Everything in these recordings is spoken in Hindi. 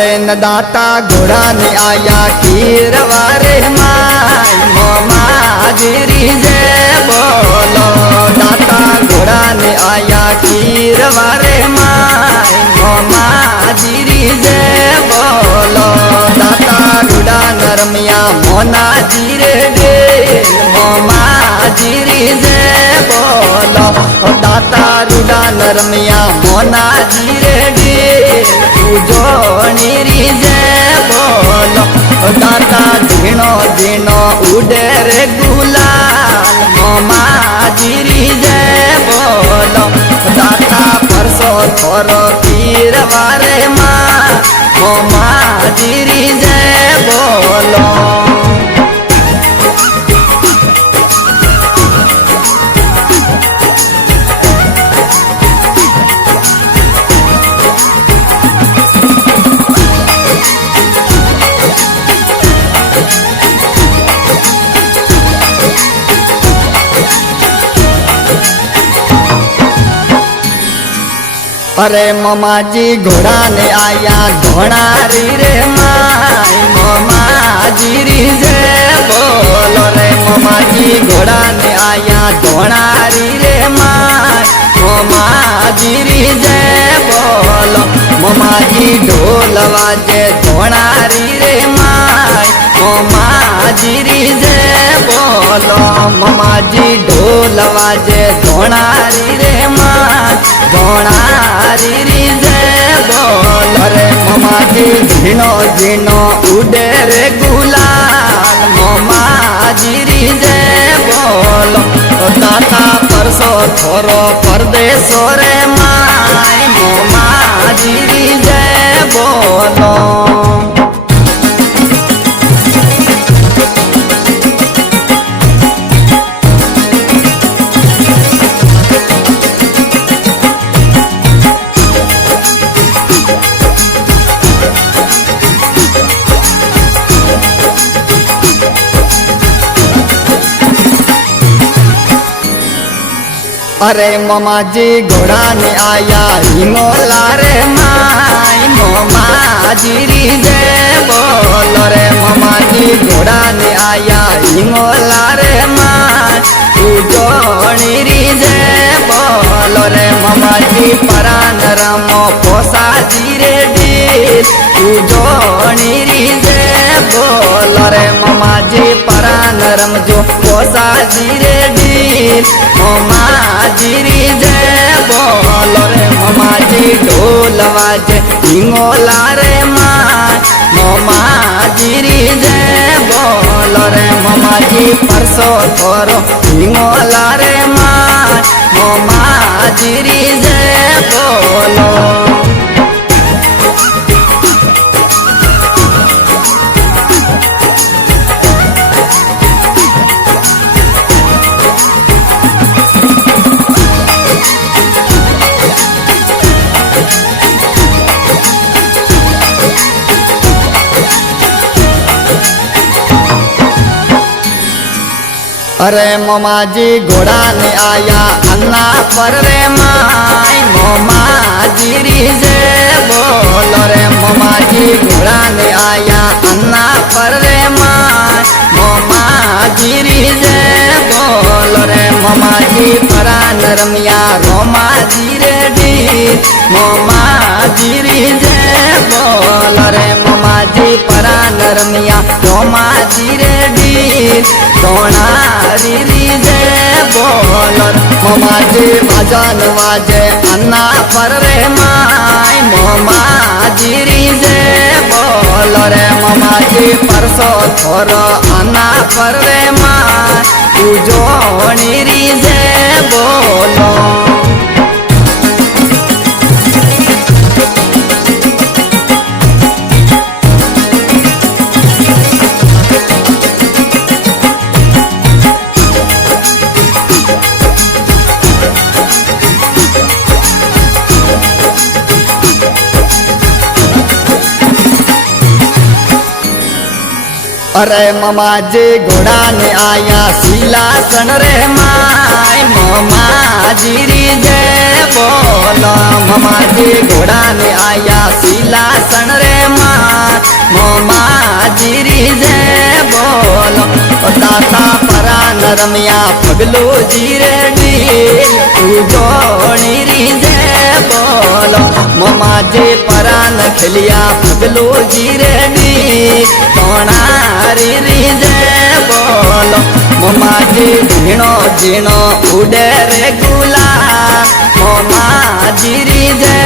अरे न दाता घोड़ा ने आया खीरवारे माई मोमा जीरी जय बोलो। दाता घोड़ा ने आया खीरवारे माई मोमा जीरी जय बोलो। दाता रूडा नरमिया मोना जीरे डे मोमा जीरी जय बोलो। दाता रूडा नरमिया मोना जीरे डे जो नीरी जय बोलो। दाता झीणो झीणो उड़े रे गुलाल मोमा जीरी जय बोलो। दाता परसो थोरो पीरवारे माँ मोमा जीरी जय बोलो। अरे मोमा जी घोड़ा ने आया घोड़ारी रे माई मोमा जीरी जय बोलो। रे मोमा जी घोड़ा ने आया घोड़ारी रे माई मोमा जीरी जय बोलो। मोमा जी ढोल वाजे घोड़ारी रे माई मोमा जीरी जय बोलो। मोमा जी ढोल वाजे घोड़ारी रे माई घोड़ारी री जय बोलो। रे मोमा जी झीणो झीणो उड़े रे गुलाल मोमा जीरी जय बोलो। दाता परसो थोरो परदेसो रे माई मोमा जीरी जय बोलो। अरे मोमा जी घोड़ा ने आया हिंगोला रे माई मोमा जीरी जय बोलो। रे मोमा जी घोड़ा ने आया हिंगोला रे माई तू जोड़ी जय बोलो। रे मोमा जी परान रमो पोसा जीरे डील तू जोड़ी जय बोलो। रे मोमा जी परान रम जो पोसा जीरे डील मोमा जीरी जय बोलो। रे मोमा जी ढोल वाजे हिंगोला रे माई मोमा जीरी जय बोलो। रे मोमा जी परसो थोरो हिंगोला रे माई मोमा जीरी जय बोलो। अरे मोमा जी घोड़ा ने आया अन्ना पर रे माई मोमा जीरी जय बोलो। रे मोमा जी घोड़ा ने आया अन्ना पर रे माई मोमा जीरी जय बोलो। रे मोमा जी परान रमिया रोमा जीरे डी मोमा जीरी जय बोलो। रे मोमा जी परान रमिया रोमा जीरे डी सोनारी जय बोलो। मोमा जी भजन वाजे अन्ना पर रे माई मोमा जीरी जय बोलो। रे मोमा जी परसो थोरो अन्ना पर रे माई तू जोड़ी जय बोलो। अरे मोमा जी घोड़ा ने आया सिलासन रे माई मोमा जीरी जय बोलो। मोमा जी घोड़ा ने आया सिलासन रे माई રમ્યા પગલું જીરેડી તું જોણી રીજે બોલો મમાજી પરાન ખેલિયા પગલું જીરેડી તોણારી રીજે બોલો મમાજી ઝીણો ઝીણો ઉડે રે ગુલા મમાજી રીજે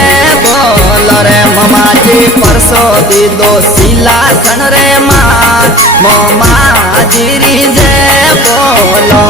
બોલો રે મમાજી પરસો દીધો સિલાસણ રે માં મમાજી રીજે બોલો